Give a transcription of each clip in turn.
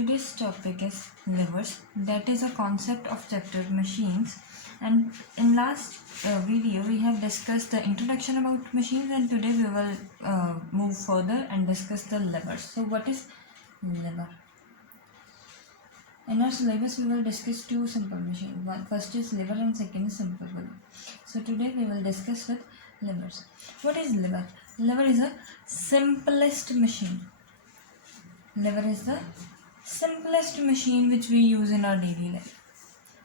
today's topic is levers. That is a concept of chapter machines. And in last video we have discussed the introduction about machines, and today we will move further and discuss the levers. So what is lever? In our syllabus we will discuss two simple machines. First is lever and second is simple pulley. So today we will discuss with levers. What is lever? Lever is a simplest machine. Lever is the simplest machine which we use in our daily life.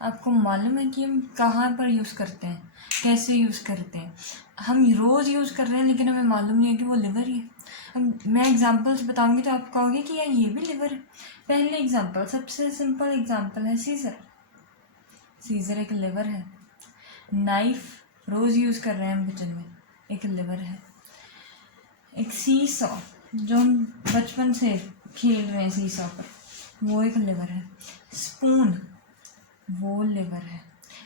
आपको मालूम है कि हम कहाँ पर use करते हैं, कैसे यूज़ करते हैं. हम रोज़ यूज़ कर रहे हैं लेकिन हमें मालूम नहीं है कि वो लिवर ही है. मैं एग्जांपल्स बताऊंगी तो आप कहोगे कि यार ये भी लिवर है. पहले एग्जांपल, सबसे सिंपल एग्जांपल है सीज़र. सीज़र एक लिवर है. नाइफ रोज़ यूज़ कर रहे हैं हम किचन में, एक लिवर है. एक सीसॉ जो हम बचपन से खेल रहे हैं सीसॉ पर, वो एक लिवर है. स्पून वो लिवर है.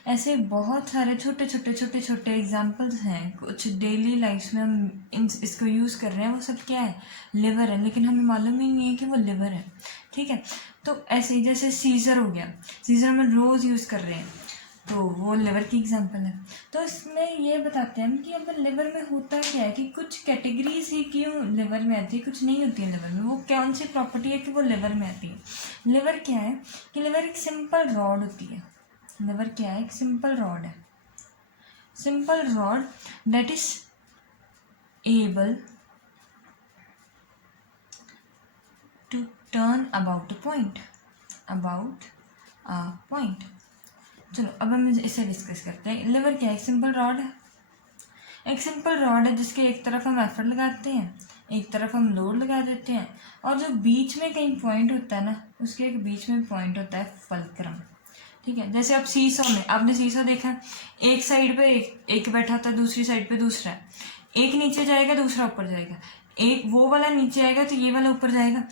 ऐसे बहुत सारे छोटे छोटे एग्जांपल्स हैं. कुछ डेली लाइफ में हम इसको यूज़ कर रहे हैं, वो सब क्या है, लिवर है, लेकिन हमें मालूम ही नहीं है कि वो लिवर है. ठीक है. तो ऐसे जैसे सीज़र हो गया, सीज़र हम रोज़ यूज़ कर रहे हैं तो वो लिवर की एग्जांपल है. तो इसमें ये बताते हैं कि अब लिवर में होता क्या है कि कुछ कैटेगरीज ही क्यों लिवर में आती है, कुछ नहीं होती है लिवर में. वो कौन सी प्रॉपर्टी है कि वो लिवर में आती है. लिवर क्या है कि लिवर एक सिंपल रॉड होती है. लिवर क्या है, एक सिंपल रॉड है. Simple rod that is able to turn about a point. चलो अब हम इसे डिस्कस करते हैं. लिवर क्या है, एक सिंपल रॉड है. एक सिंपल रॉड है जिसके एक तरफ हम एफर्ट लगाते हैं, एक तरफ हम लोड लगा देते हैं, और जो बीच में कहीं पॉइंट होता है ना, उसके एक बीच में पॉइंट होता है फलक्रम. ठीक है. जैसे अब सीसॉ में आपने सीसॉ देखा, एक साइड पे एक बैठा होता है, दूसरी साइड पे दूसरा है. एक नीचे जाएगा, दूसरा ऊपर जाएगा. एक वो वाला नीचे आएगा तो ये वाला ऊपर जाएगा.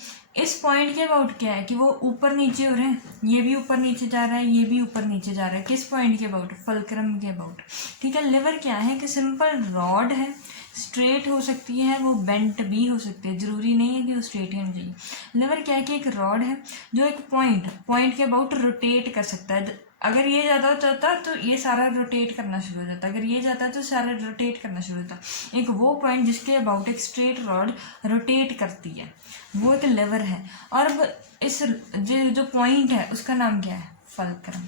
इस पॉइंट के अबाउट क्या है कि वो ऊपर नीचे हो रहे हैं. ये भी ऊपर नीचे जा रहा है, ये भी ऊपर नीचे जा रहा है. किस पॉइंट के अबाउट, फलक्रम के अबाउट. ठीक है. लिवर क्या है कि सिंपल रॉड है. स्ट्रेट हो सकती है, वो बेंट भी हो सकती है, जरूरी नहीं है कि वो स्ट्रेट ही होनी चाहिए. लिवर क्या है कि एक रॉड है जो एक पॉइंट के अबाउट रोटेट कर सकता है. अगर ये ज़्यादा जाता तो ये सारा रोटेट करना शुरू हो जाता, अगर ये जाता तो सारा रोटेट करना शुरू होता. एक वो पॉइंट जिसके अबाउट एक स्ट्रेट रॉड रोटेट करती है, वो एक लिवर है. और अब इस जो पॉइंट है उसका नाम क्या है, फलक्रम.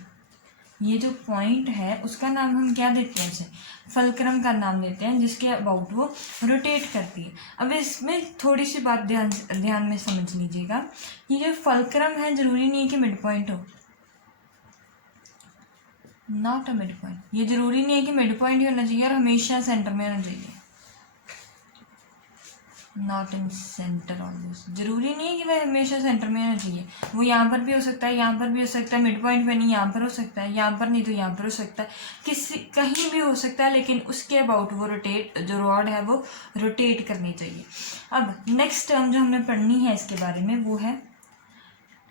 ये जो पॉइंट है उसका नाम हम क्या देते हैं, इसे फलक्रम का नाम देते हैं, जिसके अबाउट वो रोटेट करती है. अब इसमें थोड़ी सी बात ध्यान में समझ लीजिएगा कि ये फलक्रम है, जरूरी नहीं है कि मिड पॉइंट हो. Not a mid point. ये जरूरी नहीं है कि मिड पॉइंट ही होना चाहिए और हमेशा सेंटर में होना चाहिए. Not in centre always. जरूरी नहीं है कि वह हमेशा सेंटर में होना चाहिए. वो यहाँ पर भी हो सकता है, यहाँ पर भी हो सकता है, मिड पॉइंट पे नहीं, यहाँ पर हो सकता है, यहाँ पर नहीं तो यहाँ पर हो सकता है, कहीं भी हो सकता है, लेकिन उसके अबाउट वो रोटेट, जो रॉड है वो रोटेट करनी चाहिए. अब नेक्स्ट टर्म जो हमें पढ़नी है इसके बारे में वो है,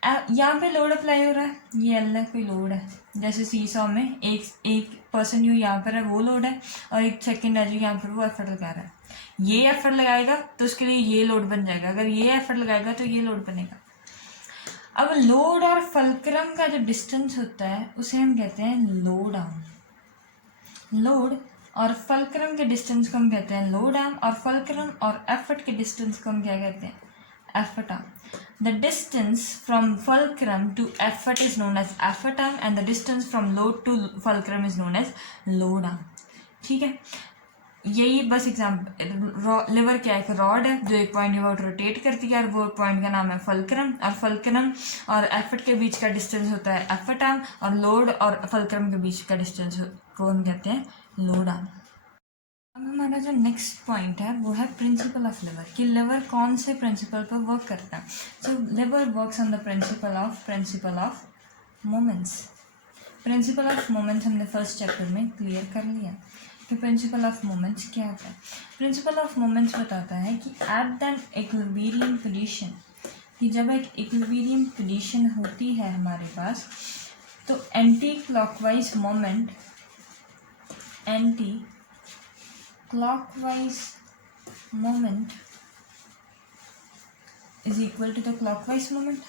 यहाँ पे लोड अप्लाई हो रहा है, ये एल कोई लोड है. जैसे सीसॉ में एक पर्सन जो यहाँ पर है वो लोड है, और एक सेकंड है जो यहाँ पर वो एफर्ट लगा रहा है. ये एफर्ट लगाएगा तो उसके लिए ये लोड बन जाएगा, अगर ये एफर्ट लगाएगा तो ये लोड बनेगा. अब लोड और फलक्रम का जो डिस्टेंस होता है उसे हम कहते हैं लोड आर्म. लोड और फलक्रम के डिस्टेंस को हम कहते हैं लोड आर्म, और फलक्रम और एफर्ट के डिस्टेंस को हम क्या कहते हैं, effort arm. The distance from fulcrum to effort is known as effort arm, and the distance from load to fulcrum is known as load arm. ठीक है. यही बस एग्जाम्पल. लिवर क्या है, एक रॉड है जो एक पॉइंट के अबाउट रोटेट करती है, और वो पॉइंट का नाम है फलक्रम. और फलक्रम और एफर्ट के बीच का डिस्टेंस होता है एफर्ट आर्म, और लोड और फलक्रम के बीच का डिस्टेंस को हम कहते हैं लोड आर्म. अब हमारा जो नेक्स्ट पॉइंट है वो है प्रिंसिपल ऑफ लिवर, कि लिवर कौन से प्रिंसिपल पर वर्क करता है. So lever works on the principle of moments. Principle of moments हमने फर्स्ट चैप्टर में क्लियर कर लिया कि प्रिंसिपल ऑफ मोमेंट्स क्या होता है. प्रिंसिपल ऑफ मोमेंट्स बताता है कि एट द इक्विलिब्रियम पोजीशन, कि जब एक इक्विलिब्रियम पोजीशन होती है हमारे पास, तो anti clockwise moment is equal to the clockwise moment.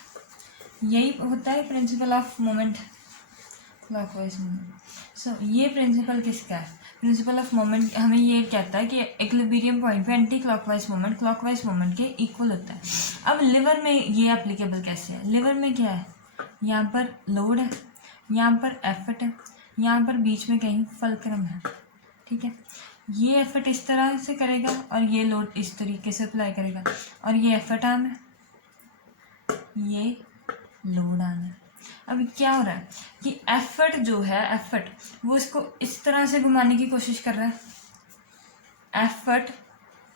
यही होता है principle of moment, clockwise moment. So ये प्रिंसिपल किसका है? प्रिंसिपल ऑफ मोमेंट हमें ये कहता है कि इक्विलिब्रियम पॉइंट पे anti clockwise moment clockwise moment के इक्वल होता है। अब लिवर में ये एप्लीकेबल कैसे है? लिवर में क्या है, यहाँ पर लोड है, यहाँ पर एफर्ट है, यहाँ पर बीच में कहीं फलक्रम है, ठीक है। ये एफर्ट इस तरह से करेगा और ये लोड इस तरीके से अप्लाई करेगा, और ये एफर्ट आर्म है, ये लोड आर्म है। अब क्या हो रहा है कि एफर्ट जो है, एफर्ट वो इसको इस तरह से घुमाने की कोशिश कर रहा है। एफर्ट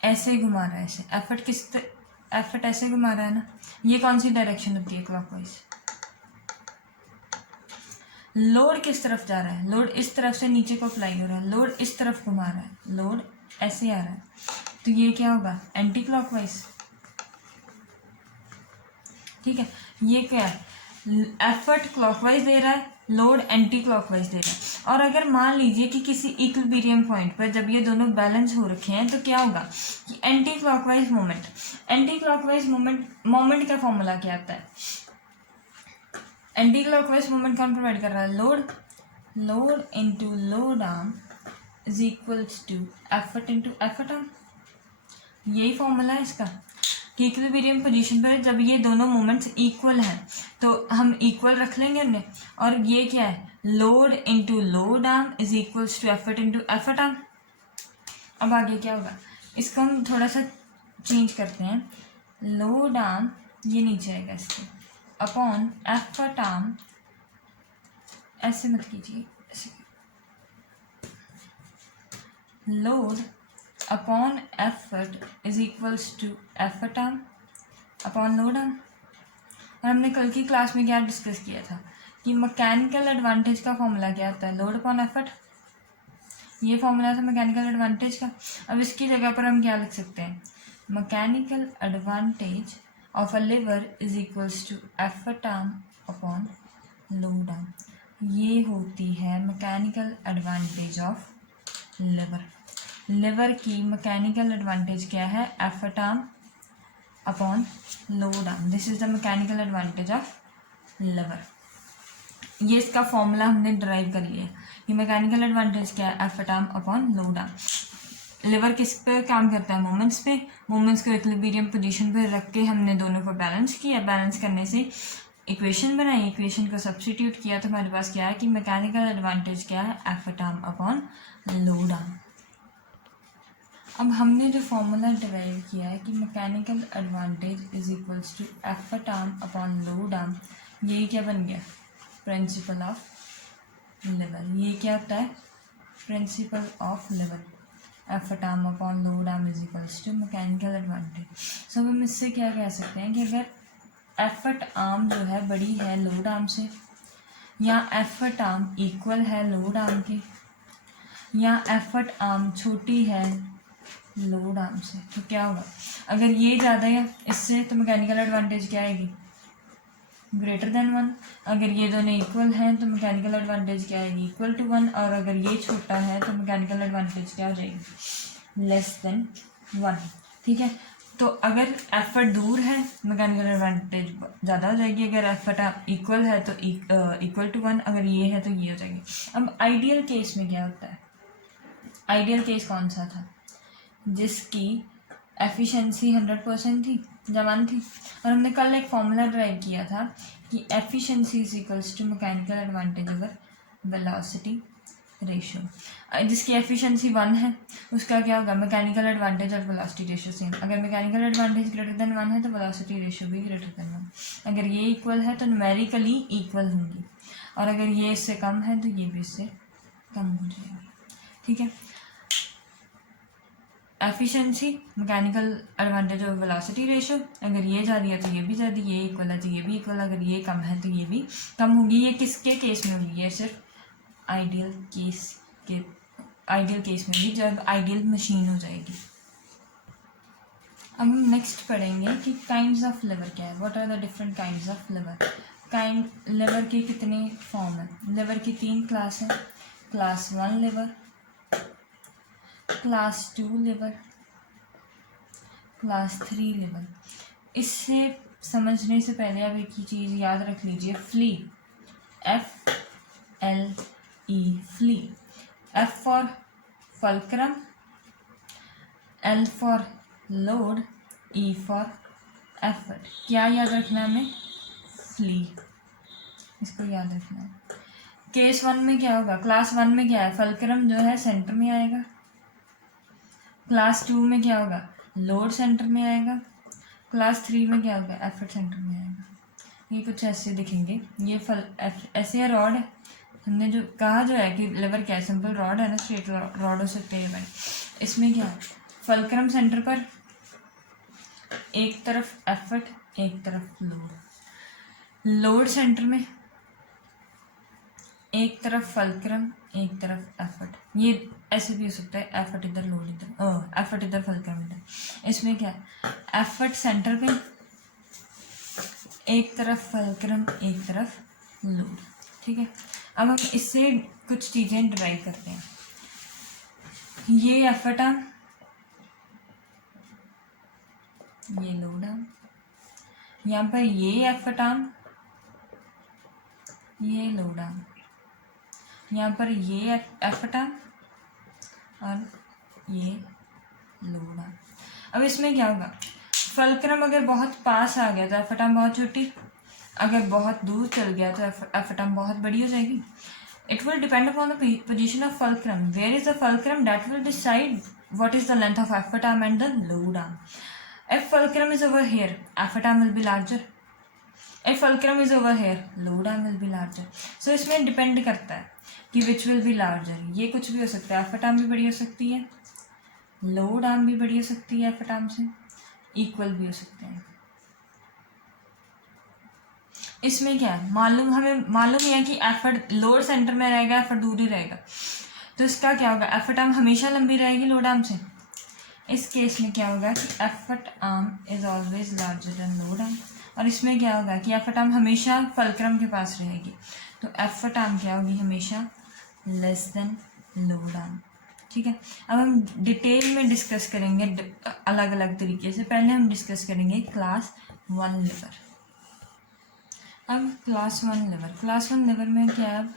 ऐसे घुमा रहा है, ऐसे एफर्ट एफर्ट ऐसे घुमा रहा है ना। ये कौन सी डायरेक्शन होती है? क्लॉकवाइज। लोड किस तरफ जा रहा है? लोड इस तरफ से नीचे को अप्लाई हो रहा है, लोड इस तरफ घुमा रहा है, लोड ऐसे आ रहा है, तो ये क्या होगा? एंटी क्लॉकवाइज, ठीक है। ये क्या है? एफर्ट क्लॉकवाइज दे रहा है, लोड एंटी क्लॉकवाइज दे रहा है। और अगर मान लीजिए कि किसी इक्विलिब्रियम पॉइंट पर जब ये दोनों बैलेंस हो रखे हैं तो क्या होगा कि anticlockwise moment, anticlockwise moment का फॉर्मूला क्या आता है? एंटी क्लॉकवाइज मोमेंट कौन प्रोवाइड कर रहा है? Load into load arm is equals to effort into effort arm. यही फॉर्मूला है इसका कि इक्विलिब्रियम पोजीशन पर जब ये दोनों मोमेंट्स इक्वल हैं तो हम इक्वल रख लेंगे हमने, और ये क्या है? Load into load arm is equals to effort into effort arm. अब आगे क्या होगा? इसको हम थोड़ा सा चेंज करते हैं। लोड आर्म ये नीचे आएगा इसके, अपॉन एफर्ट आर्म, ऐसे मत कीजिए, ऐसे load upon effort is equals to effort arm upon load arm. और हमने कल की क्लास में क्या डिस्कस किया था कि मैकेनिकल एडवांटेज का फॉर्मूला क्या आता है? Load upon effort. ये फॉर्मूला था मैकेनिकल एडवांटेज का। अब इसकी जगह पर हम क्या लिख सकते हैं? Mechanical advantage of a lever is equals to effort arm upon load arm. ये होती है mechanical advantage of lever. Lever की मैकेनिकल एडवांटेज क्या है? Effort arm upon load arm. This is the mechanical advantage of lever. ये इसका formula हमने drive कर लिया कि मैकेनिकल एडवांटेज क्या है? Effort arm upon load arm. Liver किस पे काम करता है? मोमेंट्स पे। मोमेंट्स को इक्विलिब्रियम पोजीशन पे रख के हमने दोनों को बैलेंस किया, बैलेंस करने से इक्वेशन बनाई, इक्वेशन को सब्स्टिट्यूट किया तो हमारे पास क्या है कि मैकेनिकल एडवांटेज क्या है? Effort arm upon load arm. अब हमने जो फॉर्मूला डिराइव किया है कि mechanical advantage is equals to effort arm upon load arm, यही क्या बन गया? Principle of lever. ये क्या होता है? Principle of lever. Effort arm upon load arm is equals to mechanical advantage. So हम इससे क्या कह सकते हैं कि अगर एफर्ट आर्म जो है बड़ी है लोड आर्म से, या एफर्ट आर्म इक्वल है लोड आर्म के, या एफर्ट आर्म छोटी है लोड आर्म से, तो क्या होगा? अगर ये ज़्यादा है इससे तो मैकेनिकल एडवांटेज क्या आएगी? Greater than 1। अगर ये दोनों इक्वल हैं तो मैकेनिकल एडवांटेज क्या आएगी? Equal to 1। और अगर ये छोटा है तो मैकेनिकल एडवांटेज क्या हो जाएगी? लेस देन 1, ठीक है। तो अगर एफर्ट दूर है मैकेनिकल एडवांटेज ज़्यादा हो जाएगी, अगर एफर्ट इक्वल है तो इक्वल टू 1, अगर ये है तो ये हो जाएगी। अब आइडियल केस में क्या होता है? आइडियल केस कौन सा था? जिसकी एफिशिएंसी 100% थी, जवान थी। और हमने कल एक फॉर्मूला ड्राइव किया था कि efficiency is equals to mechanical advantage over velocity ratio. जिसकी एफिशिएंसी 1 है उसका क्या होगा? मैकेनिकल एडवांटेज और वेलोसिटी रेशियो सेम। अगर मैकेनिकल एडवांटेज ग्रेटर देन 1 है तो वेलोसिटी रेशियो भी ग्रेटर देन 1। अगर ये इक्वल है तो न्यूमेरिकली इक्वल होंगी, और अगर ये इससे कम है तो ये भी इससे कम हो जाएगी, ठीक है। एफिशिएंसी, मैकेनिकल एडवांटेज और वेलोसिटी रेशियो, अगर ये ज़्यादा है तो ये भी ज़्यादा, ये इक्वल है तो ये भी इक्वल, अगर ये कम है तो ये भी कम होगी। ये किसके केस में होगी? ये सिर्फ आइडियल केस में भी, जब आइडियल मशीन हो जाएगी। अब हम नेक्स्ट पढ़ेंगे कि काइंड्स ऑफ लिवर क्या है। What are the different kinds of lever. Lever के कितने फॉर्म हैं? लिवर की 3 क्लास हैं। Class 1 lever, class 2 lever, class 3 lever. इससे समझने से पहले आप एक ही चीज़ याद रख लीजिए, flea, FLE, flea, F for fulcrum, L for load, E for effort. क्या याद रखना है हमें? फ्ली, इसको याद रखना है। केस 1 में क्या होगा, क्लास 1 में क्या है, फल्क्रम जो है सेंटर में आएगा। क्लास 2 में क्या होगा, लोड सेंटर में आएगा। क्लास 3 में क्या होगा, एफर्ट सेंटर में आएगा। ये कुछ ऐसे दिखेंगे, ये ऐसे रॉड है, हमने जो कहा जो है कि लेवर क्या है, सिंपल रॉड है ना, स्ट्रेट रॉड हो सकते हैं भाई। इसमें क्या है, फल्क्रम सेंटर पर, एक तरफ एफर्ट, एक तरफ लोड। लोड सेंटर में एक तरफ फल्क्रम, एक तरफ एफर्ट। ये ऐसे भी हो सकता है, एफर्ट इधर, लोड इधर, एफर्ट इधर, फल्क्रम इधर। इसमें क्या है, एफर्ट सेंटर पे, एक तरफ फल्क्रम, एक तरफ लोड। ठीक है, अब हम इससे कुछ चीज़ें डिराइव करते हैं। ये एफर्ट आर्म, ये लोड आर्म, यहाँ पर ये एफर्ट आर्म, ये लोड आर्म, यहाँ पर ये एफर्ट आर्म और ये लोड आर्म। अब इसमें क्या होगा, फल्क्रम अगर बहुत पास आ गया तो एफर्ट आर्म बहुत छोटी, अगर बहुत दूर चल गया तो एफर्ट आर्म बहुत बड़ी हो जाएगी। It will depend upon the position of fulcrum. Where is the fulcrum? That will decide what is the length of effort arm and the load arm. If fulcrum is over here, effort arm will be larger. If fulcrum is over here, load arm will be larger. So इसमें depend करता है कि which will be larger. ये कुछ भी हो सकता है, effort arm भी बड़ी हो सकती है, लोड आर्म भी बड़ी हो सकती है, एफर्ट आर्म से इक्वल भी हो सकते हैं। इसमें क्या है, हमें मालूम है कि एफर्ट लोड सेंटर में रहेगा, एफर्ट दूर ही रहेगा, तो इसका क्या होगा, एफर्ट आर्म हमेशा लंबी रहेगी लोड आर्म से। इस केस में क्या होगा कि effort arm is always larger than load arm. और इसमें क्या होगा कि एफर्ट आर्म हमेशा फल्क्रम के पास रहेगी, तो एफर्ट आर्म क्या होगी, हमेशा लेस देन लोड आर्म। ठीक है, अब हम डिटेल में डिस्कस करेंगे अलग अलग तरीके से। पहले हम डिस्कस करेंगे क्लास 1 लेवर। अब क्लास 1 लेवर में क्या है,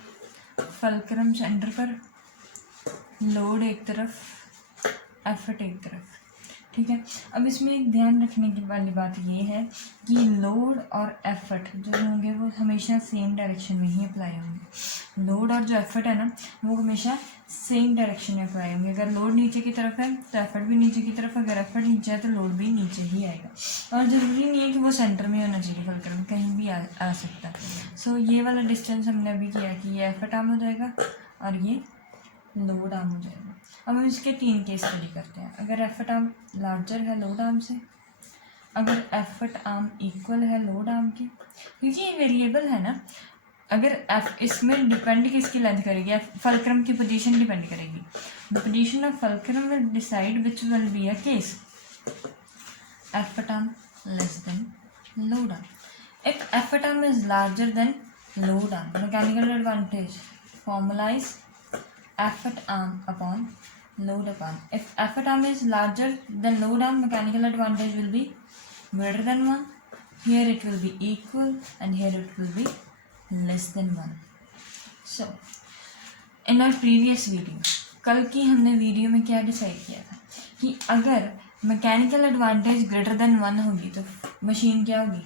फल्क्रम सेंटर पर, लोड एक तरफ, एफर्ट एक तरफ। ठीक है, अब इसमें एक ध्यान रखने की वाली बात ये है कि लोड और एफर्ट जो होंगे वो हमेशा सेम डायरेक्शन में ही अप्लाई होंगे। लोड और जो एफर्ट है ना, वो हमेशा सेम डायरेक्शन में अप्लाई होंगे। अगर लोड नीचे की तरफ है तो एफर्ट भी नीचे की तरफ, अगर एफर्ट नीचे है तो लोड भी नीचे ही आएगा। और ज़रूरी नहीं है कि वो सेंटर में होना चाहिए, फल्क्रम कहीं भी आ सकता है। सो ये वाला डिस्टेंस हमने अभी किया कि ये एफर्ट आर्म हो जाएगा और ये लोड आर्म हो जाएगा। अब हम इसके 3 केस स्टडी करते हैं। अगर एफर्ट आर्म लार्जर है लोड आर्म से, अगर एफर्ट आर्म इक्वल है लोड आर्म के, क्योंकि ये वेरिएबल है ना, अगर इसमें डिपेंड किसकी लेंथ करेगी, फल्क्रम की पोजीशन डिपेंड करेगी। The position of fulcrum will decide which will be a case, effort arm less than load arm. If effort arm is larger than load arm, mechanical advantage formula is effort arm upon load upon. If effort arm is larger than load arm, mechanical advantage will be greater than 1. Here it will be equal and here it will be less than 1. So in our previous video, कल की हमने video में क्या decide किया था कि अगर mechanical advantage greater than 1 होगी तो मशीन क्या होगी,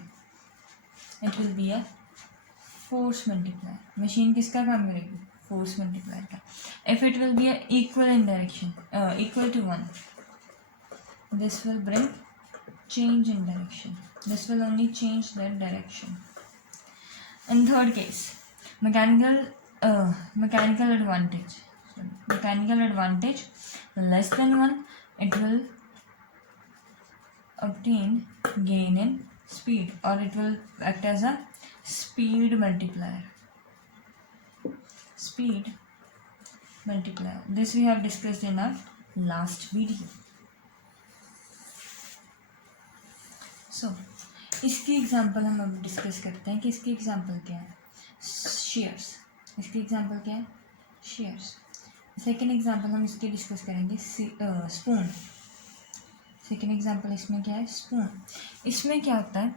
it will be a force multiplier. Machine किसका काम करेगी, फोर्स मल्टीप्लायर का। If it will be equal in direction, equal to 1, this will bring change in direction, this will only change that direction. In third case, mechanical advantage less than 1, it will obtain gain in speed or it will act as a speed multiplier. This we have discussed in our last video. So इसकी example हम अब discuss करते हैं कि इसकी example क्या है, shares. इसकी एग्जांपल क्या है, शेयर्स। सेकेंड एग्जांपल हम इसकी डिस्कस करेंगे स्पून। सेकेंड एग्जांपल इसमें क्या है, स्पून। इसमें क्या होता है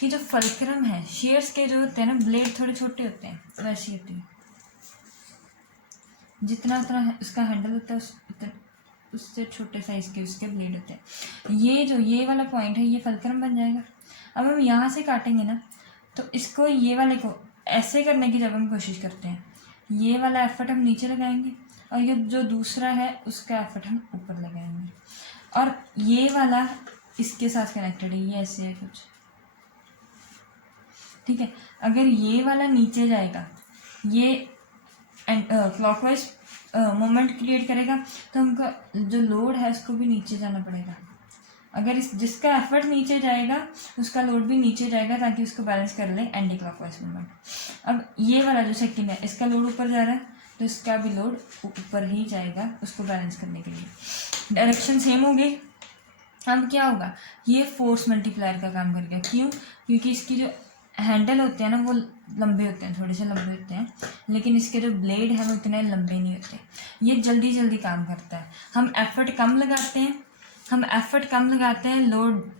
कि जो फल्क्रम है, शेयर्स के जो होते हैं ना ब्लेड थोड़े छोटे होते हैं, वैसी होती है, जितना उतना उसका हैंडल होता है उससे छोटे साइज के उसके ब्लेड होते हैं। ये वाला पॉइंट है, ये फल्क्रम बन जाएगा। अब हम यहाँ से काटेंगे ना, तो इसको ये वाले को ऐसे करने की जब हम कोशिश करते हैं, ये वाला एफर्ट हम नीचे लगाएंगे और ये जो दूसरा है उसका एफर्ट हम ऊपर लगाएंगे, और ये वाला इसके साथ कनेक्टेड है, ये ऐसे है कुछ, ठीक है। अगर ये वाला नीचे जाएगा, ये क्लॉकवाइज मोमेंट क्रिएट करेगा, तो हमको जो लोड है उसको भी नीचे जाना पड़ेगा। अगर जिसका एफर्ट नीचे जाएगा उसका लोड भी नीचे जाएगा, ताकि उसको बैलेंस कर ले एंटी क्लॉकवाइज मोमेंट। अब ये वाला जो सेकंड है, इसका लोड ऊपर जा रहा है, तो इसका भी लोड ऊपर ही जाएगा उसको बैलेंस करने के लिए। डायरेक्शन सेम हो गई। अब क्या होगा, ये फोर्स मल्टीप्लायर का काम करेगा। क्यों? क्योंकि इसकी जो हैंडल होते हैं ना वो लंबे होते हैं, थोड़े से लंबे होते हैं, लेकिन इसके जो ब्लेड हैं वो इतने लंबे नहीं होते। ये जल्दी जल्दी काम करता है। हम एफर्ट कम लगाते हैं, लोड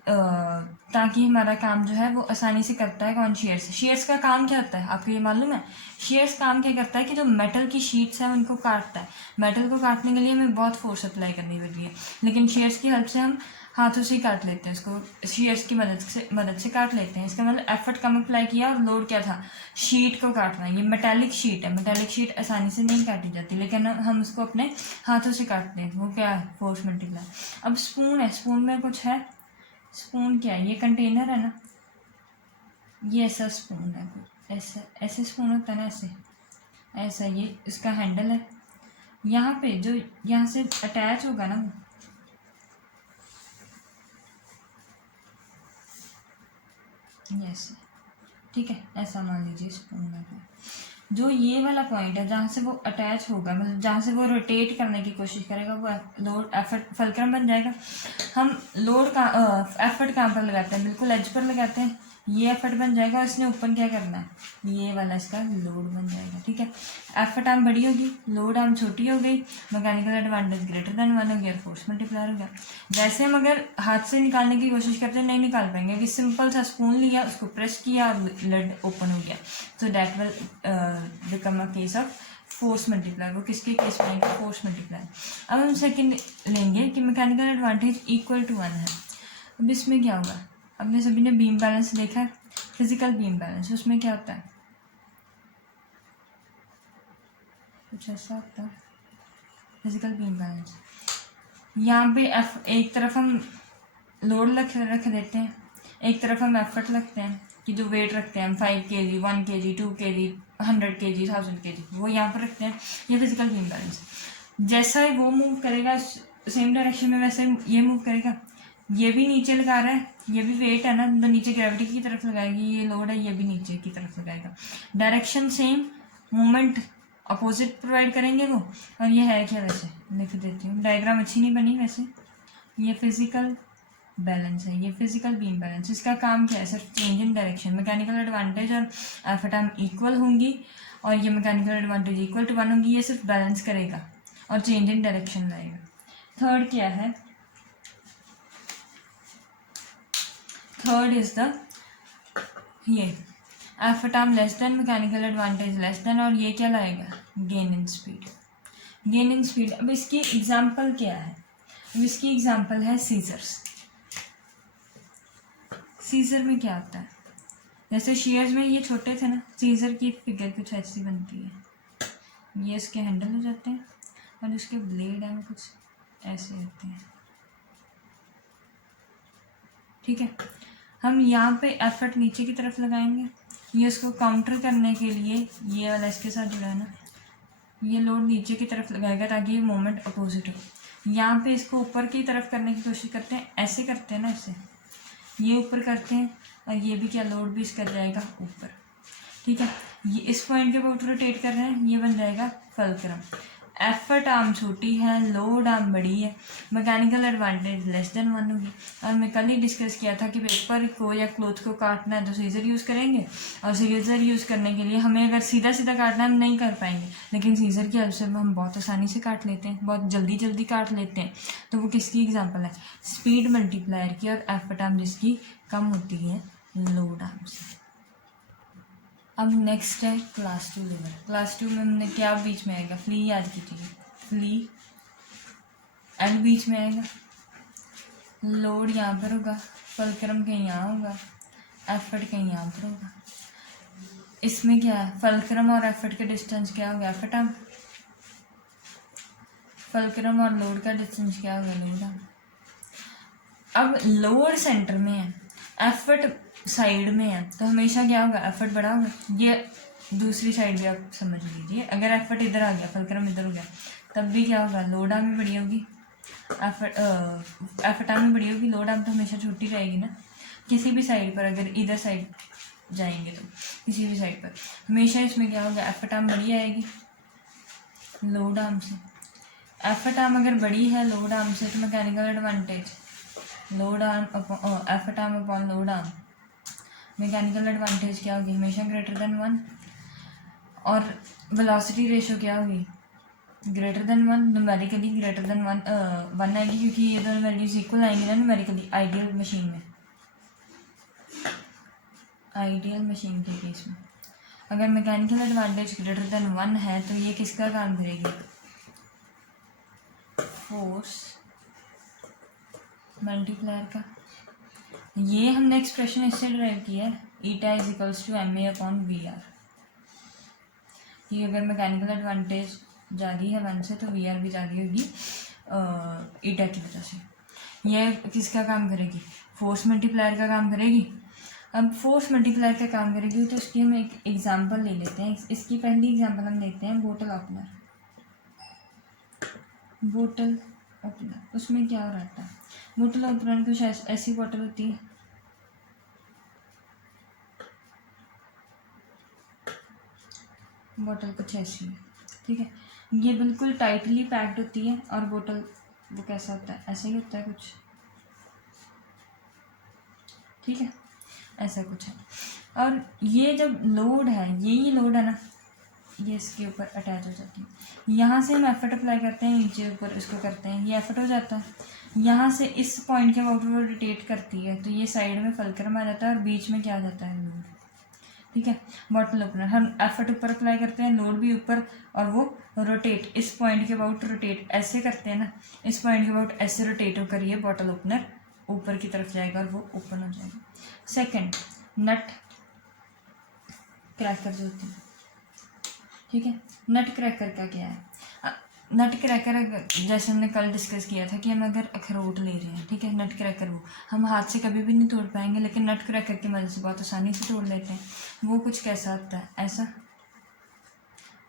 ताकि हमारा काम जो है वो आसानी से करता है। कौन? शेयर्स। शेयर्स का काम क्या होता है आपको ये मालूम है? शेयर्स काम क्या करता है कि जो मेटल की शीट्स हैं उनको काटता है। मेटल को काटने के लिए हमें बहुत फोर्स अप्लाई करनी पड़ती है, लेकिन शेयर्स की हेल्प से हम हाथों से ही काट लेते हैं इसको, शेयर्स की मदद से काट लेते हैं। इसका मतलब एफर्ट कम अप्लाई किया और लोड क्या था? शीट को काटना। ये मेटालिक शीट है, मेटालिक शीट आसानी से नहीं काटी जाती, लेकिन हम उसको अपने हाथों से काटते हैं। वो क्या है? Force multiply. अब स्पून है, स्पून में कुछ है। स्पून क्या है? ये कंटेनर है ना, ये ऐसा स्पून है, ऐसा ऐसे स्पून होता है ना, ऐसा ये इसका हैंडल है। यहाँ पे जो यहाँ से अटैच होगा ना, ऐसे, ठीक है, ऐसा मान लीजिए स्पून है। जो ये वाला पॉइंट है जहाँ से वो अटैच होगा, मतलब जहाँ से वो रोटेट करने की कोशिश करेगा, वो लोड एफर्ट फल्क्रम बन जाएगा। हम लोड का एफर्ट कहाँ पर लगाते हैं? बिल्कुल एज पर लगाते हैं। ये एफर्ट बन जाएगा और इसने ऊपर क्या करना है? ये वाला इसका लोड बन जाएगा, ठीक है। एफर्ट आर्म बड़ी होगी, लोड आर्म छोटी हो गई, मैकेनिकल एडवांटेज ग्रेटर देन 1 हो गया, फोर्स मल्टीप्लायर हो गया। वैसे हम अगर हाथ से निकालने की कोशिश करते हैं, नहीं निकाल पाएंगे, कि सिंपल सा स्पून लिया, उसको प्रेस किया और लिड ओपन हो गया। So that will become a case of force multiplier. वो किसके केस में आएगा? Force multiplier. अब हम सेकंड लेंगे कि मैकेनिकल एडवांटेज इक्वल टू 1 है। अब इसमें क्या होगा? अपने सभी ने बीम बैलेंस देखा है, फिजिकल बीम बैलेंस। उसमें क्या होता है? कुछ ऐसा होता है फिजिकल बीम बैलेंस। यहाँ पे एक तरफ हम लोड रख देते हैं, एक तरफ हम एफर्ट लगते हैं कि जो वेट रखते हैं हम 5 kg, 1 kg, 2 kg, 100 kg, 1000 kg, वो यहाँ पर रखते हैं। ये फिजिकल बीम बैलेंस। जैसा ही वो मूव करेगा सेम डायरेक्शन में, वैसे ये मूव करेगा। ये भी नीचे लगा रहा है, ये भी वेट है ना, तो नीचे ग्रेविटी की तरफ लगाएगी। ये लोड है, ये भी नीचे की तरफ लगाएगा। Direction same, movement opposite provide करेंगे वो। और ये है क्या? वैसे लिख देती हूँ, डायग्राम अच्छी नहीं बनी वैसे। ये फिजिकल बैलेंस है, ये फिजिकल बीम बैलेंस। इसका काम क्या है? सिर्फ change in direction. Mechanical advantage और एफर्ट आर्म इक्वल होंगी, और ये मैकेनिकल एडवांटेज इक्वल टू 1 होंगी। ये सिर्फ बैलेंस करेगा और चेंज इन डायरेक्शन लाएगा। थर्ड क्या है? थर्ड इज द ये effort arm less than, mechanical advantage less then, और ये क्या लाएगा? Gain in speed. Gain in speed. अब इसकी एग्जांपल क्या है? अब इसकी एग्जांपल है सीजर्स। सीजर में क्या होता है? जैसे शेयर्स में ये छोटे थे ना, सीजर की फिगर कुछ ऐसी बनती है। ये इसके हैंडल हो जाते हैं और इसके ब्लेड हैं वो कुछ ऐसे होते हैं, ठीक है। हम यहाँ पे एफर्ट नीचे की तरफ लगाएंगे। ये इसको काउंटर करने के लिए ये वाला इसके साथ जुड़ा है ना, ये लोड नीचे की तरफ लगाएगा ताकि ये मोमेंट अपोजिट हो। यहाँ पे इसको ऊपर की तरफ करने की कोशिश करते हैं, ऐसे करते हैं ना, ऐसे ये ऊपर करते हैं, और ये भी क्या? लोड भी इसका जाएगा ऊपर, ठीक है। ये इस पॉइंट के ऊपर रोटेट कर रहे हैं, ये बन जाएगा फल्क्रम। एफर्ट आर्म छोटी है, लोड आर्म बड़ी है, मैकेनिकल एडवांटेज लेस देन 1 होगी। और मैं कल ही डिस्कस किया था कि पेपर को या क्लोथ को काटना है तो सीजर यूज़ करेंगे, और सीजर यूज़ करने के लिए हमें अगर सीधा सीधा काटना है हम नहीं कर पाएंगे, लेकिन सीजर की हेल्प से हम बहुत आसानी से काट लेते हैं, बहुत जल्दी काट लेते हैं। तो वो किसकी एग्जाम्पल है? स्पीड मल्टीप्लायर की, और एफर्ट आर्म जिसकी कम होती है लोड आर्म से। अब नेक्स्ट है क्लास 2 लेवल। क्लास 2 में हमने क्या बीच में आएगा, फ्ली याद कीजिए, फ्ली एंड बीच में आएगा, लोड यहाँ पर होगा, फलक्रम कहीं यहाँ होगा, एफर्ट कहीं यहाँ पर होगा। इसमें क्या है, फलक्रम और एफर्ट का डिस्टेंस क्या होगा, एफर्ट आर्म। फलक्रम और लोड का डिस्टेंस क्या होगा, लोड आर्म। अब लोड सेंटर में है, एफर्ट साइड में है, तो हमेशा क्या होगा, एफर्ट बड़ा होगा। ये दूसरी साइड भी आप समझ लीजिए, अगर एफर्ट इधर आ गया, फलक्रम इधर हो गया, तब भी क्या होगा, लोड आर्म भी बड़ी होगी, एफर्ट आर्म भी बड़ी होगी, लोड आर्म तो हमेशा छोटी रहेगी ना। किसी भी साइड पर अगर इधर साइड जाएंगे तो किसी भी साइड पर हमेशा इसमें क्या होगा, एफर्ट आर्म बड़ी आएगी लोड आर्म से। एफर्ट आर्म अगर बड़ी है लोड आर्म से तो mechanical advantage load arm effort arm upon load arm, mechanical advantage क्या होगी, हमेशा ग्रेटर देन 1। और वेलोसिटी रेशो क्या होगी, greater than 1, numerically greater than 1 आएगी, क्योंकि ये दोनों वैल्यूज इक्वल आएंगी ना न्यूमेरिकली, आइडियल मशीन में, आइडियल मशीन के केस में। अगर मैकेनिकल एडवांटेज ग्रेटर देन 1 है तो ये किसका काम करेगी, फोर्स मल्टीप्लायर का। ये हमने एक्सप्रेशन इससे डिराइव किया है, eta is equals to M A upon V R. ये अगर मैकेनिकल एडवांटेज ज़्यादा है 1 से तो वी आर भी ज़्यादा होगी ईटा की वजह से। ये किसका काम करेगी, फोर्स मल्टीप्लायर का काम करेगी। अब फोर्स मल्टीप्लायर का काम करेगी तो इसकी हम एक एग्जांपल ले लेते हैं। इसकी पहली एग्जांपल हम देखते हैं, बोतल ओपनर। बोतल ओपनर, उसमें क्या हो रहता है, बोतल ओपनर कुछ ऐसी बोतल होती है, बोतल कुछ ऐसी है, ठीक है। ये बिल्कुल टाइटली पैक्ड होती है और बोतल वो कैसा होता है, ऐसा ही होता है कुछ, ठीक है, ऐसा कुछ है। और ये जब लोड है, यही लोड है ना, ये इसके ऊपर अटैच हो जाती है। यहाँ से हम एफर्ट अप्लाई करते हैं, नीचे ऊपर इसको करते हैं, ये एफर्ट हो जाता है। यहाँ से इस पॉइंट के अबाउट वो रोटेट करती है तो ये साइड में फलक्रम आ जाता है और बीच में क्या आ जाता है, लोड, ठीक है। बॉटल ओपनर हम एफर्ट ऊपर अप्लाई करते हैं, लोड भी ऊपर, और वो रोटेट इस पॉइंट के अबाउट रोटेट ऐसे करते हैं ना, इस पॉइंट के अबाउट ऐसे रोटेट होकर ये बॉटल ओपनर ऊपर की तरफ जाएगा और वो ओपन हो जाएगा। सेकंड, नट क्रैकर जो होती है, ठीक है। नट क्रैकर का क्या है, नट क्रैकर जैसे हमने कल डिस्कस किया था कि हम अगर अखरोट ले रहे हैं, ठीक है, नट क्रैकर वो हम हाथ से कभी भी नहीं तोड़ पाएंगे, लेकिन नट क्रैकर की मदद से बहुत आसानी से तोड़ लेते हैं। वो कुछ कैसा होता है, ऐसा,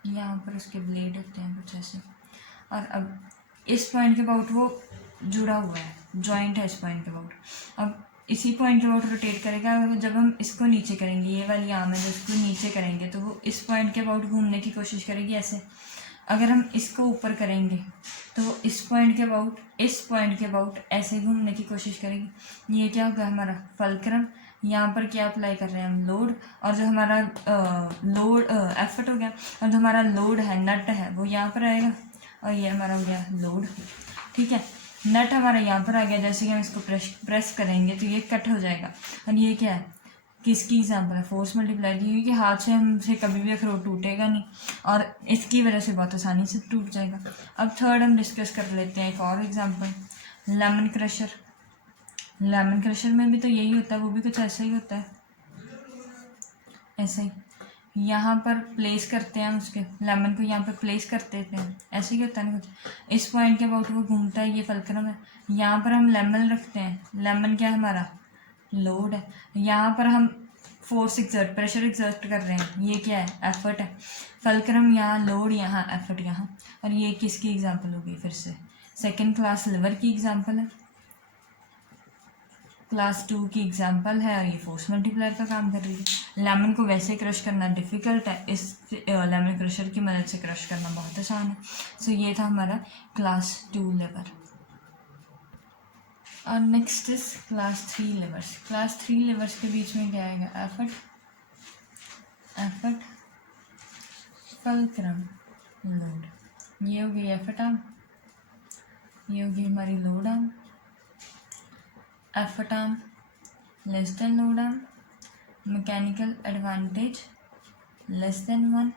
यहाँ पर उसके ब्लेड होते हैं कुछ ऐसे, और अब इस पॉइंट के अबाउट वो जुड़ा हुआ है, जॉइंट है इस पॉइंट के अबाउट। अब इसी पॉइंट के अबाउट रोटेट करेगा, जब हम इसको नीचे करेंगे, ये वाली आर्म है, जब इसको नीचे करेंगे तो वो इस पॉइंट के अबाउट घूमने की कोशिश करेगी ऐसे। अगर हम इसको ऊपर करेंगे तो वो इस पॉइंट के अबाउट, इस पॉइंट के अबाउट ऐसे घूमने की कोशिश करेगी। ये क्या होगा, हमारा फलक्रम, यहाँ पर क्या अप्लाई कर रहे हैं हम, लोड, और जो हमारा लोड एफर्ट हो गया, और जो हमारा लोड है, नट है, वो यहाँ पर आएगा, और ये हमारा हो गया लोड, ठीक है। नट हमारा यहाँ पर आ गया, जैसे कि हम इसको प्रेस करेंगे तो ये कट हो जाएगा। और ये क्या है, किसकी एग्जाम्पल है, फोर्स मल्टीप्लाई की, क्योंकि हाथ से हमसे कभी भी अखरोट टूटेगा नहीं और इसकी वजह से बहुत आसानी से टूट जाएगा। अब थर्ड हम डिस्कस कर लेते हैं एक और example, lemon crusher. Lemon crusher में भी तो यही होता है, वो भी कुछ ऐसा ही होता है, ऐसा ही यहाँ पर प्लेस करते हैं हम उसके लेमन को, यहाँ पर प्लेस कर देते हैं, ऐसे ही होता है ना कुछ। इस पॉइंट के अबाउट वो घूमता है, ये फलक्रम है, यहाँ पर हम लेमन रखते हैं, लेमन क्या है हमारा, लोड है, यहाँ पर हम फोर्स एग्जर्ट, प्रेशर एग्जर्ट कर रहे हैं, ये क्या है, एफर्ट है। फलक्रम यहाँ, लोड यहाँ, एफर्ट यहाँ। और ये किसकी एग्जांपल होगी, फिर से सेकंड क्लास लिवर की एग्जांपल है, क्लास 2 की एग्जांपल है, और ये फोर्स मल्टीप्लायर का काम कर रही है। लेमन को वैसे क्रश करना डिफ़िकल्ट है, इस लेमन क्रशर की मदद से क्रश करना बहुत आसान है। सो ये था हमारा क्लास 2 लेवर। और next is class 3 levers. Class 3 levers के बीच में क्या आएगा, एफर्ट, एफर्ट, फलक्रम, लोड। ये हो गई एफर्ट आर्म, ये होगी हमारी load arm, effort arm less than load arm, mechanical advantage less than 1,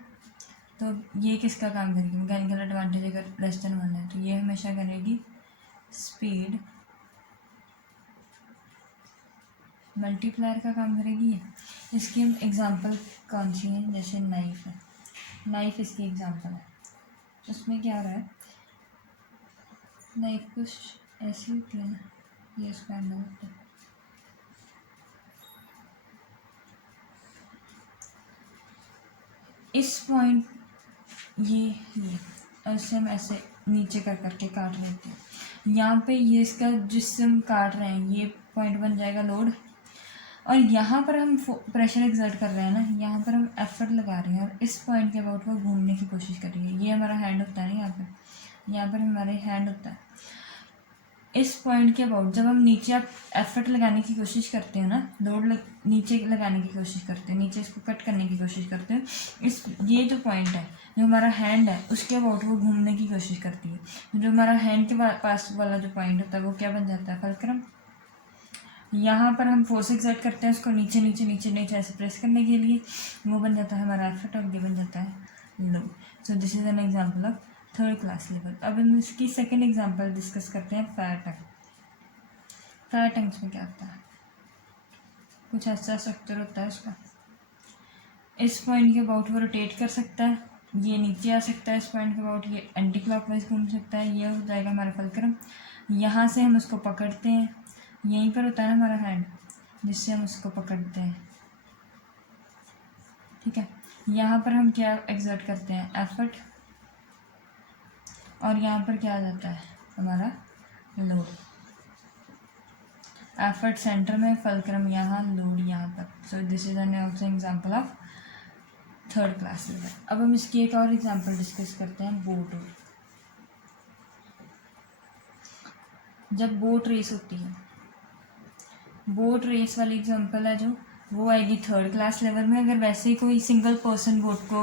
तो ये किसका काम करेगी, मैकेनिकल एडवांटेज अगर लेस देन 1 है तो ये हमेशा करेगी स्पीड मल्टीप्लायर का काम करेगी ये। इसकी हम एग्जांपल कौन सी है, जैसे नाइफ है, नाइफ इसकी एग्जांपल है। उसमें क्या हो रहा है, नाइफ कुछ ऐसी होती है ना, ये इसका अंदर होता है, इस पॉइंट ये ऐसे हम ऐसे नीचे कर करके काट लेते हैं। यहाँ पे ये इसका जिससे हम काट रहे हैं ये पॉइंट बन जाएगा लोड, और यहाँ पर हम प्रेशर एक्सर्ट कर रहे हैं ना, यहाँ पर हम एफर्ट लगा रहे हैं और इस पॉइंट के अबाउट वो घूमने की कोशिश कर रही है। ये हमारा हैंड होता है ना, यहाँ पर हमारे हैंड होता है। इस पॉइंट के अबाउट जब हम नीचे आप एफर्ट लगाने की कोशिश करते हो ना, लोड नीचे लगाने की कोशिश करते हैं, नीचे इसको कट करने की कोशिश करते हैं, इस ये जो पॉइंट है जो हमारा हैंड है उसके अबाउट वो घूमने की कोशिश करती है। जो हमारा हैंड के पास वाला जो पॉइंट होता है वो क्या बन जाता है, फलक्रम। यहाँ पर हम फोर्स एक्सर्ट करते हैं उसको नीचे नीचे नीचे नीचे ऐसे प्रेस करने के लिए, वो बन जाता है हमारा एफर्ट और ये बन जाता है load. So this is an example of third class level. अब हम इसकी सेकंड एग्जांपल डिस्कस करते हैं, फायर टैंक। फायर टैंक्स में क्या होता है, कुछ ऐसा स्ट्रक्चर होता है उसका, इस पॉइंट के अबाउट वो रोटेट कर सकता है, ये नीचे आ सकता है, इस पॉइंट के अबाउट ये एंटी क्लॉकवाइज घूम सकता है, ये हो जाएगा हमारा फलक्रम। यहाँ से हम उसको पकड़ते हैं, यहीं पर होता है ना हमारा हैंड जिससे हम उसको पकड़ते हैं, ठीक है। यहाँ पर हम क्या एक्सर्ट करते हैं, एफर्ट, और यहाँ पर क्या आ जाता है हमारा लोड। एफर्ट सेंटर में, फलक्रम यहाँ, लोड यहाँ पर। So this is an also example of third class level. अब हम इसकी एक और एग्जांपल डिस्कस करते हैं, बोट। जब बोट रेस होती है, बोट रेस वाली एग्जांपल है जो वो आएगी थर्ड क्लास लेवल में। अगर वैसे ही कोई सिंगल पर्सन बोट को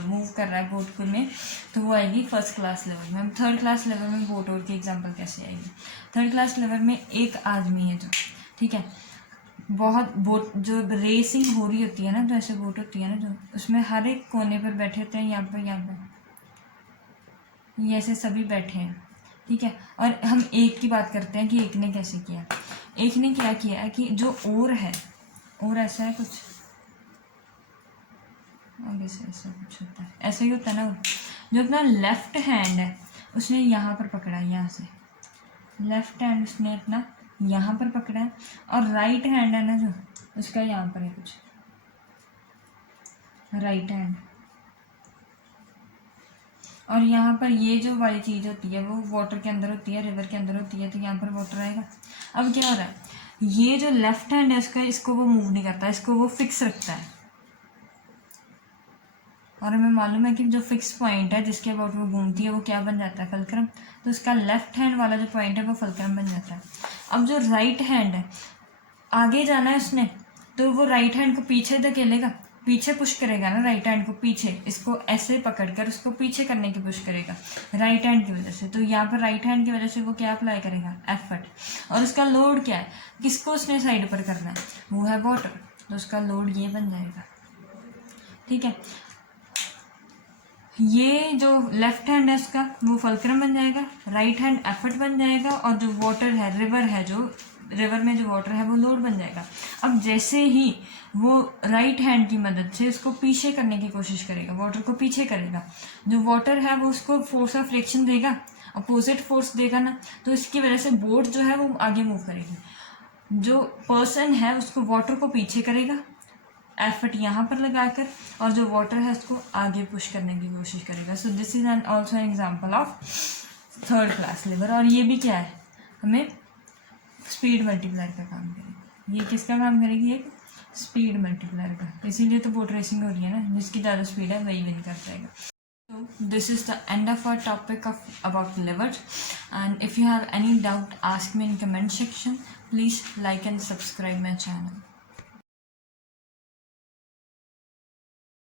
मूव कर रहा है बोट में, तो वो आएगी फर्स्ट क्लास लेवल में। हम थर्ड क्लास लेवल में बोट और की एग्जांपल कैसे आएगी, थर्ड क्लास लेवल में एक आदमी है जो, ठीक है, बहुत बोट जो रेसिंग हो रही होती है ना, तो ऐसे बोट होती है ना जो, उसमें हर एक कोने पर बैठे होते हैं, यहाँ पर ये ऐसे सभी बैठे हैं, ठीक है। और हम एक की बात करते हैं कि एक ने कैसे किया। एक ने क्या किया है कि जो ओर है, और ऐसा है कुछ आगे से ऐसा कुछ होता है, ऐसा ही होता है ना, जो अपना लेफ्ट हैंड है उसने यहाँ पर पकड़ा है, यहाँ से लेफ्ट हैंड उसने अपना यहाँ पर पकड़ा है, और राइट हैंड है ना जो उसका यहाँ पर है कुछ, राइट हैंड। और यहाँ पर ये जो वाली चीज़ होती है वो वाटर के अंदर होती है, रिवर के अंदर होती है, तो यहाँ पर वाटर आएगा। अब क्या हो रहा है, ये जो लेफ्ट हैंड है उसका, इसको वो मूव नहीं करता, इसको वो फिक्स रखता है। और हमें मालूम है कि जो फिक्स पॉइंट है जिसके अबाउट वो घूमती है वो क्या बन जाता है, फलक्रम। तो उसका लेफ्ट हैंड वाला जो पॉइंट है वो फलक्रम बन जाता है। अब जो राइट हैंड है, आगे जाना है उसने, तो वो राइट हैंड को पीछे धकेलेगा, पीछे पुश करेगा ना राइट हैंड को पीछे, इसको ऐसे पकड़कर उसको पीछे करने की पुश करेगा राइट हैंड की वजह से। तो यहाँ पर राइट हैंड की वजह से वो क्या अप्लाई करेगा, एफर्ट। और उसका लोड क्या है, किसको उसने साइड पर करना है, वो है वाटर, तो उसका लोड ये बन जाएगा, ठीक है। ये जो लेफ्ट हैंड है उसका वो फलक्रम बन जाएगा, राइट हैंड एफर्ट बन जाएगा, और जो वाटर है, रिवर है, जो रिवर में जो वाटर है वो लोड बन जाएगा। अब जैसे ही वो राइट हैंड की मदद से उसको पीछे करने की कोशिश करेगा, वाटर को पीछे करेगा, जो वाटर है वो उसको फोर्स ऑफ फ्रिक्शन देगा, अपोजिट फोर्स देगा ना, तो इसकी वजह से बोट जो है वो आगे मूव करेगी। जो पर्सन है उसको वाटर को पीछे करेगा एफर्ट यहाँ पर लगाकर, और जो वाटर है उसको आगे पुश करने की कोशिश करेगा। So this is an also an example of third class level. और ये भी क्या है, हमें स्पीड मल्टीप्लायर का काम करेगी। ये किसका काम करेगी, एक स्पीड मल्टीप्लायर का। इसीलिए तो बोट रेसिंग हो रही है ना, जिसकी ज़्यादा स्पीड है वही विन कर जाएगा। So this is the end of our topic about levers, and if you have any doubt ask me in comment section. Please like and subscribe my channel.